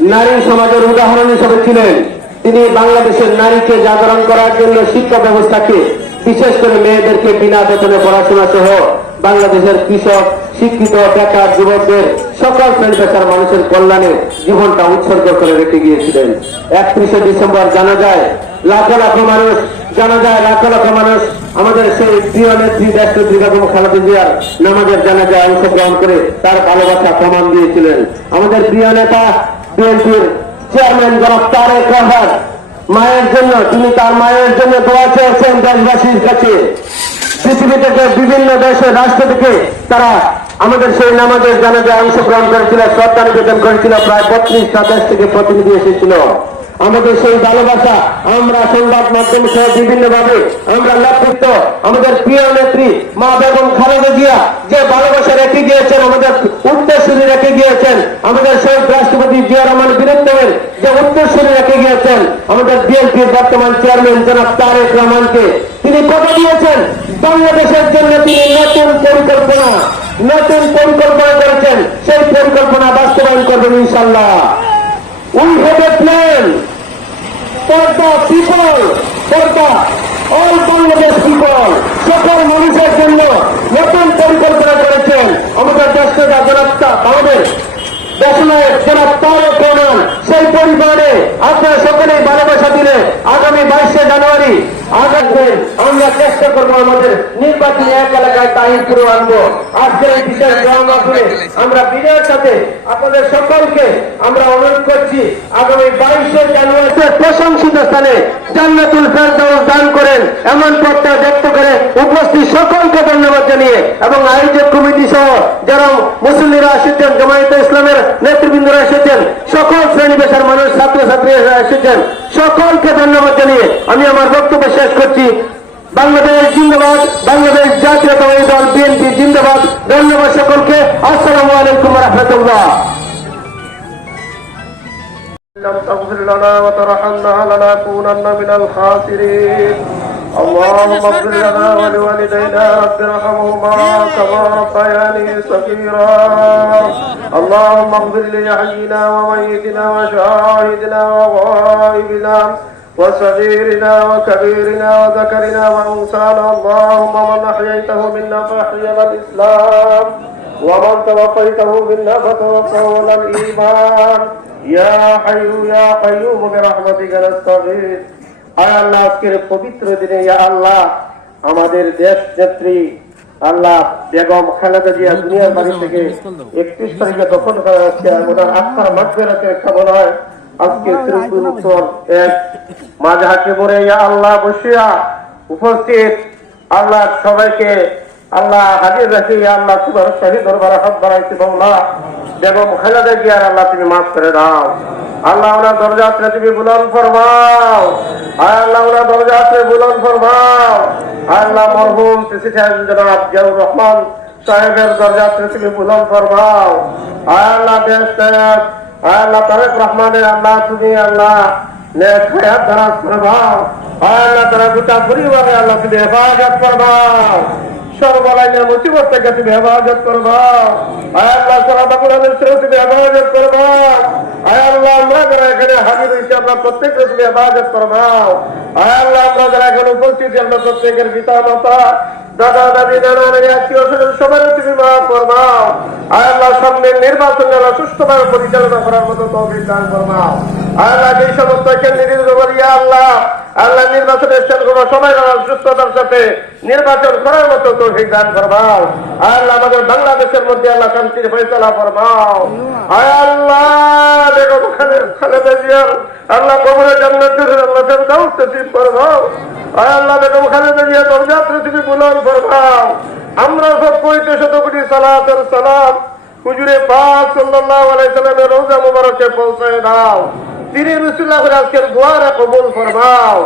নারী সমাজের উদাহরণ হিসেবে ছিলেন। তিনি বাংলাদেশের নারীকে জাগরণ করার জন্য শিক্ষা ব্যবস্থাকে, বিশেষ করে মেয়েদেরকে বিনা বেতনে পড়াশোনা সহ বাংলাদেশের কৃষক, শিক্ষিত, বেকার যুবকদের সকল শ্রেণি পেশার মানুষের কল্যাণে জীবনটা উৎসর্গ করে রেখে গিয়েছিলেন। একত্রিশে ডিসেম্বর জানা যায়, লাখো লাখো মানুষ, জানা যায় লাখো লাখো মানুষ আমাদের সেই প্রিয় নেত্রী, দেশনেত্রী বেগম খালেদা জিয়ার নামাজের জানাজায় অংশগ্রহণ করে তার ভালোবাসা প্রমাণ দিয়েছিলেন। আমাদের প্রিয় নেতা বিএনপির চেয়ারম্যান জনাব তারেক রহমান। মায়ের জন্য, তিনি তার মায়ের জন্য দোয়া চেয়েছেন দেশবাসীর কাছে। পৃথিবী থেকে বিভিন্ন দেশের রাষ্ট্র থেকে তারা আমাদের সেই নামাজের জানাজে অংশগ্রহণ করেছিল, শ্রদ্ধা নিবেদন করেছিল। প্রায় বত্রিশটা দেশ থেকে প্রতিনিধি এসেছিল। আমাদের সেই ভালোবাসা আমরা সংবাদ মাধ্যম সহ বিভিন্ন ভাবে আমরা নেতৃত্ব, আমাদের প্রিয় নেত্রী মা বেগম খালেদা জিয়া যে ভালোবাসা রেখে গিয়েছেন, আমাদের উত্তরসূরি রেখে গিয়েছেন, আমাদের শহীদ রাষ্ট্রপতি জিয়া রহমান বীরত্বের যে উত্তরসূরি রেখে গিয়েছেন, আমাদের বিএনপির বর্তমান চেয়ারম্যান জনাব তারেক রহমানকে তিনি কথা দিয়েছেন, বাংলাদেশের জন্য তিনি নতুন পরিকল্পনা নতুন পরিকল্পনা করেছেন, সেই পরিকল্পনা বাস্তবায়ন করবেন ইনশাল্লাহ উই হ্যাভ এ প্ল্যান সকল মানুষের জন্য নতুন পরিকল্পনা করেছেন আমাদের দেশের জনাবটা আমাদের দেশনায়ক জনাব তারেক রহমান আগামী বাইশে জানুয়ারি আগামী আমরা চেষ্টা করব আমাদের নির্বাচনী এক এলাকায় তাহির করে আনব। আজকের এই বিশেষ গ্রাম আসলে আমরা বিজয়ের সাথে আপনাদের সকলকে আমরা অনুরোধ করছি, আগামী বাইশে জানুয়ারি প্রশংসিত স্থানে জান্নাতুল ফেরদাউস দান করেন, এমন প্রত্যয় ব্যক্ত করে উপস্থিত সকলকে ধন্যবাদ জানিয়ে এবং আয়োজক এসেছেন সকল শ্রেণী পেশার মানুষ ছাত্রছাত্রীরা এসেছেন সকলকে ধন্যবাদ জানিয়ে আমি আমার বক্তব্য শেষ করছি বাংলাদেশ জিন্দাবাদ বাংলাদেশ জাতীয়তাবাদী দল বিএনপি জিন্দাবাদ ধন্যবাদ সকলকে আসসালামু আলাইকুম রহমতুল্লাহ لم تغفر لنا وترحمنا لنكونن من الخاسرين اللهم اغفر لنا ولوالدينا رب ارحمهما كما ربياني صغيرا. اللهم اغفر لحينا وميتنا وشاهدنا وغائبنا وصغيرنا وكبيرنا وذكرنا وانسانا اللهم من أحييته منا فاحينا الاسلام ومن توفيته منا فتوفه على الايمان يا حي يا قيوم برحمتك نستغيث. আয় আল্লাহ আজকের পবিত্র দিনে আল্লাহ আমাদের দেশ নেত্রী আল্লাহ বেগম খালেদা জিয়া দুনিয়ার বাড়ি থেকে একত্রিশ তারিখে দখল করা হচ্ছে ওনার আত্মার মাঠবেরাকে খাব হয়। আজকে শ্রীপুর এক মাঝে হাতে পড়ে ইয়া আল্লাহ বসিয়া উপস্থিত। আল্লাহ সবাইকে আল্লাহ হাজির রাখি আল্লাহ তোমার শহীদ দরবারে হাত বাড়াইছি বাংলা বেগম খালেদা জিয়ার আল্লাহ তুমি মাফ করে দাও। আল্লাহ ওনার দরজাতে তুমি বুলন ফরমাও। আল্লাহ ওনার দরজাতে বুলন ফরমাও। আল্লাহ, মরহুম প্রেসিডেন্ট জনাব জিয়াউর রহমান সাহেবের দরজাতে তুমি বুলন ফরমাও। আল্লাহ, দেশ আল্লাহ, তারেক রহমানের আল্লাহ, তুমি আল্লাহ নেক হায়াত দারাজ ফরমাও। আল্লাহ, তারা গোটা পরিবারে আল্লাহ, তুমি হেফাজত ফরমাও। সর্বলাইনের মুসিবত থেকে তুমি হেফাজত করবা আল্লাহ, সারা বাংলাদেশেও তুমি হেফাজত করবা আয় আল্লাহ আমরা যারা এখানে হাজির হয়েছি আমরা প্রত্যেককে তুমি হেফাজত ফরমাও। আয় আল্লাহ, আমরা যারা এখন উপস্থিত, আমরা প্রত্যেকের পিতা মাতা দাদা, দাদি, নানা, নানি, আত্মীয় স্বজন তুমি মাফ ফরমাও। আয় আল্লাহ সামনের নির্বাচন আল্লাহ সুস্থভাবে পরিচালনা করার মতো তহবিল দান ফরমাও। আয় আল্লাহ এই সমস্ত আল্লাহ আল্লাহ নির্বাচনের করব সবাই সুস্থতার সাথে নির্বাচন করার মতো তৌফিক দান করবাও আল্লাহ, আমাদের বাংলাদেশের মধ্যে আল্লাহ শান্তির ফয়সলা আয় আল্লাহ, বেগম খালেদ- জিয়ার আল্লাহ কবরে জান্নাতের আল্লাহ ফেরদাউস নসিব করবাও আল্লাহ, বেগম খালেদা জিয়া দরজাত তুমি বুলন ফরমাও। আমরা সব কইতে শত কোটি সালাতের সালাম হুজুরে পাক সাল্লাল্লাহু আলাইহি সাল্লামের মুবারকে পৌঁছে দাও। তিনি রসুল্লাহ আজকের দোয়ারা কবুল ফরমাও।